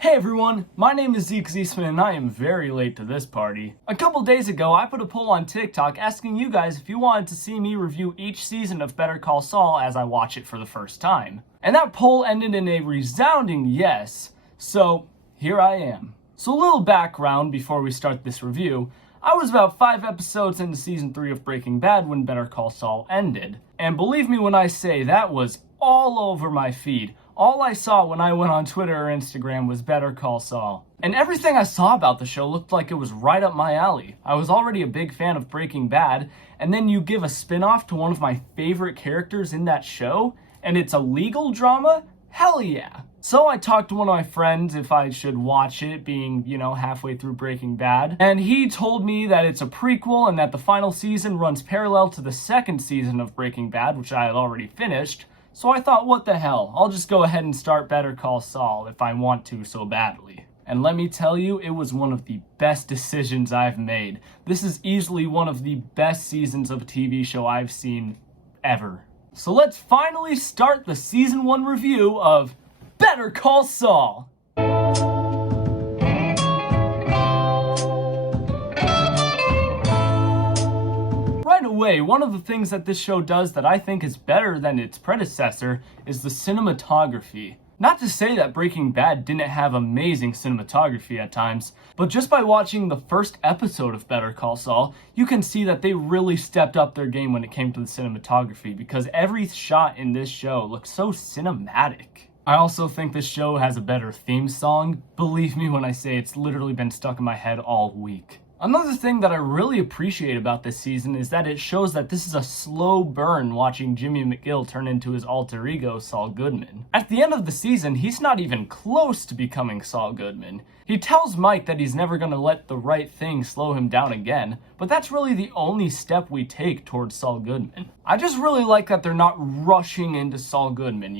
Hey everyone, my name is Zeke Ziesman and I am very late to this party. A couple days ago, I put a poll on TikTok asking you guys if you wanted to see me review each season of Better Call Saul as I watch it for the first time. And that poll ended in a resounding yes, so here I am. So a little background before we start this review. I was about 5 episodes into season 3 of Breaking Bad when Better Call Saul ended. And believe me when I say that was all over my feed. All I saw when I went on Twitter or Instagram was Better Call Saul. And everything I saw about the show looked like it was right up my alley. I was already a big fan of Breaking Bad, and then you give a spin-off to one of my favorite characters in that show, and it's a legal drama? Hell yeah. So I talked to one of my friends if I should watch it, being, halfway through Breaking Bad. And he told me that it's a prequel and that the final season runs parallel to the second season of Breaking Bad, which I had already finished. So I thought, what the hell, I'll just go ahead and start Better Call Saul if I want to so badly. And let me tell you, it was one of the best decisions I've made. This is easily one of the best seasons of a TV show I've seen ever. So let's finally start the season 1 review of Better Call Saul. Right away, one of the things that this show does that I think is better than its predecessor is the cinematography. Not to say that Breaking Bad didn't have amazing cinematography at times, but just by watching the first episode of Better Call Saul, you can see that they really stepped up their game when it came to the cinematography, because every shot in this show looks so cinematic. I also think this show has a better theme song. Believe me when I say it's literally been stuck in my head all week. Another thing that I really appreciate about this season is that it shows that this is a slow burn watching Jimmy McGill turn into his alter ego, Saul Goodman. At the end of the season, he's not even close to becoming Saul Goodman. He tells Mike that he's never going to let the right thing slow him down again, but that's really the only step we take towards Saul Goodman. I just really like that they're not rushing into Saul Goodman,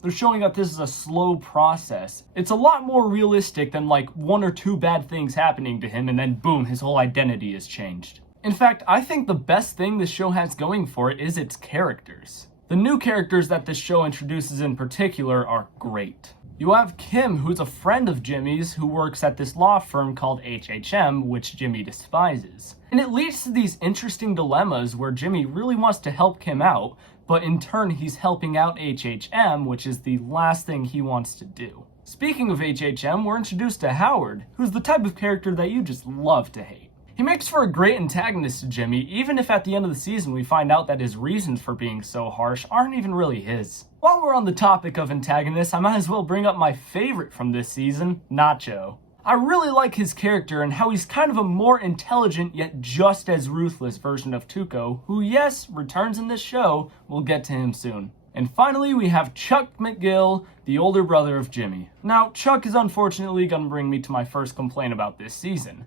They're showing that this is a slow process. It's a lot more realistic than like 1 or 2 bad things happening to him and then boom, his whole identity is changed. In fact, I think the best thing this show has going for it is its characters. The new characters that this show introduces in particular are great. You have Kim, who's a friend of Jimmy's who works at this law firm called HHM, which Jimmy despises. And it leads to these interesting dilemmas where Jimmy really wants to help Kim out, but in turn he's helping out HHM, which is the last thing he wants to do. Speaking of HHM, we're introduced to Howard, who's the type of character that you just love to hate. He makes for a great antagonist to Jimmy, even if at the end of the season we find out that his reasons for being so harsh aren't even really his. While we're on the topic of antagonists, I might as well bring up my favorite from this season, Nacho. I really like his character and how he's kind of a more intelligent yet just as ruthless version of Tuco, who yes, returns in this show. We'll get to him soon. And finally, we have Chuck McGill, the older brother of Jimmy. Now, Chuck is unfortunately going to bring me to my first complaint about this season.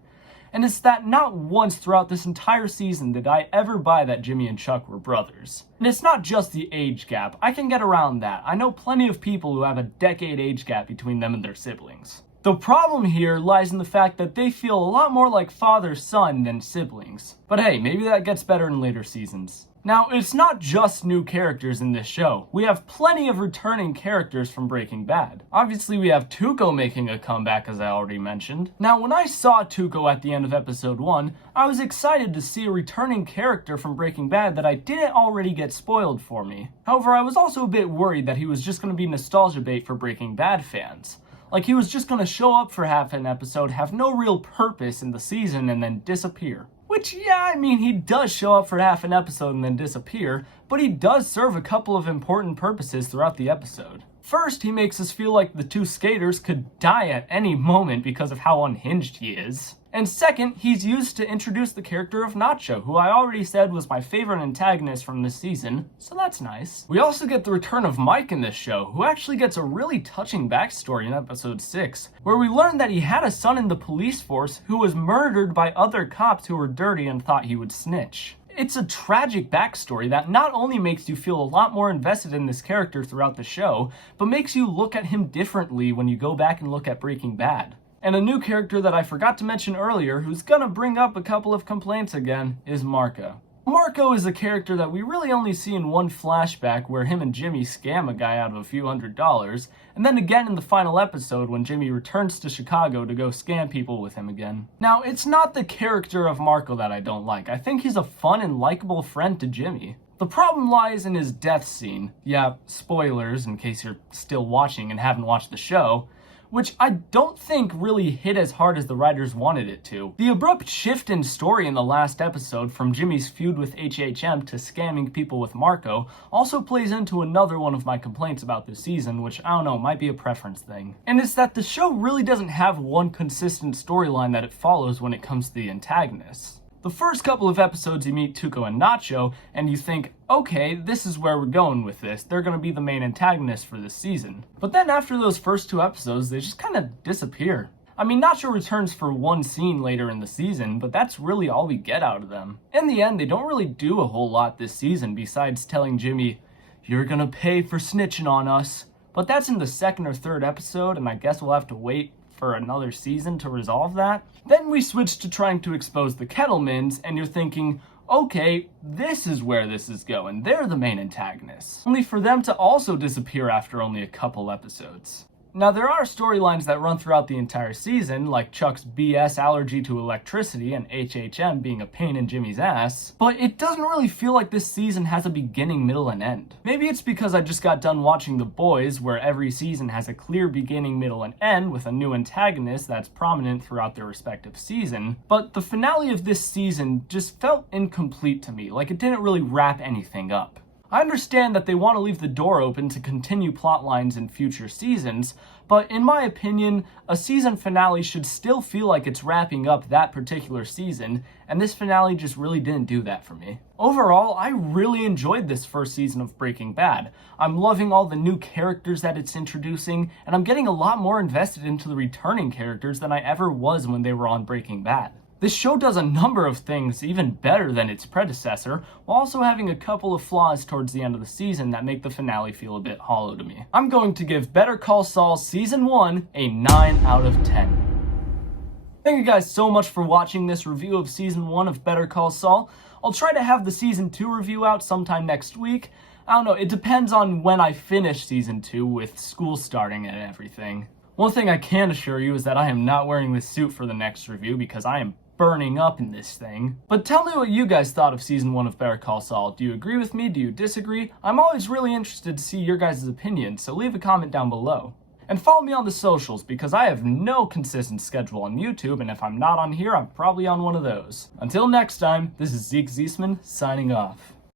And it's that not once throughout this entire season did I ever buy that Jimmy and Chuck were brothers. And it's not just the age gap. I can get around that. I know plenty of people who have a decade age gap between them and their siblings. The problem here lies in the fact that they feel a lot more like father-son than siblings. But hey, maybe that gets better in later seasons. Now, it's not just new characters in this show. We have plenty of returning characters from Breaking Bad. Obviously, we have Tuco making a comeback, as I already mentioned. Now, when I saw Tuco at the end of episode 1, I was excited to see a returning character from Breaking Bad that I didn't already get spoiled for me. However, I was also a bit worried that he was just going to be nostalgia bait for Breaking Bad fans. Like he was just going to show up for half an episode, have no real purpose in the season, and then disappear. Which, yeah, he does show up for half an episode and then disappear, but he does serve a couple of important purposes throughout the episode. First, he makes us feel like the two skaters could die at any moment because of how unhinged he is. And second, he's used to introduce the character of Nacho, who I already said was my favorite antagonist from this season, so that's nice. We also get the return of Mike in this show, who actually gets a really touching backstory in episode 6, where we learn that he had a son in the police force who was murdered by other cops who were dirty and thought he would snitch. It's a tragic backstory that not only makes you feel a lot more invested in this character throughout the show, but makes you look at him differently when you go back and look at Breaking Bad. And a new character that I forgot to mention earlier, who's gonna bring up a couple of complaints again, is Marco. Marco is a character that we really only see in one flashback where him and Jimmy scam a guy out of a few $100s, and then again in the final episode when Jimmy returns to Chicago to go scam people with him again. Now, it's not the character of Marco that I don't like. I think he's a fun and likable friend to Jimmy. The problem lies in his death scene. Yeah, spoilers in case you're still watching and haven't watched the show, which I don't think really hit as hard as the writers wanted it to. The abrupt shift in story in the last episode from Jimmy's feud with HHM to scamming people with Marco also plays into another one of my complaints about this season, which I don't know, might be a preference thing. And it's that the show really doesn't have one consistent storyline that it follows when it comes to the antagonists. The first couple of episodes you meet Tuco and Nacho, and you think, okay, this is where we're going with this. They're going to be the main antagonists for this season. But then after those first two episodes, they just kind of disappear. I mean, Nacho returns for one scene later in the season, but that's really all we get out of them. In the end, they don't really do a whole lot this season besides telling Jimmy, "You're going to pay for snitching on us." But that's in the second or third episode, and I guess we'll have to wait for another season to resolve that. Then we switch to trying to expose the Kettlemans, and you're thinking, okay, this is where this is going. They're the main antagonists. Only for them to also disappear after only a couple episodes. Now, there are storylines that run throughout the entire season, like Chuck's BS allergy to electricity and HHM being a pain in Jimmy's ass, but it doesn't really feel like this season has a beginning, middle, and end. Maybe it's because I just got done watching The Boys, where every season has a clear beginning, middle, and end with a new antagonist that's prominent throughout their respective season, but the finale of this season just felt incomplete to me, like it didn't really wrap anything up. I understand that they want to leave the door open to continue plot lines in future seasons, but in my opinion, a season finale should still feel like it's wrapping up that particular season, and this finale just really didn't do that for me. Overall, I really enjoyed this first season of Breaking Bad. I'm loving all the new characters that it's introducing, and I'm getting a lot more invested into the returning characters than I ever was when they were on Breaking Bad. This show does a number of things even better than its predecessor, while also having a couple of flaws towards the end of the season that make the finale feel a bit hollow to me. I'm going to give Better Call Saul Season 1 a 9 out of 10. Thank you guys so much for watching this review of Season 1 of Better Call Saul. I'll try to have the Season 2 review out sometime next week. I don't know, it depends on when I finish Season 2 with school starting and everything. One thing I can assure you is that I am not wearing this suit for the next review because I am burning up in this thing. But tell me what you guys thought of Season 1 of Better Call Saul. Do you agree with me? Do you disagree? I'm always really interested to see your guys' opinions, so leave a comment down below. And follow me on the socials, because I have no consistent schedule on YouTube, and if I'm not on here, I'm probably on one of those. Until next time, this is Zeke Ziesman, signing off.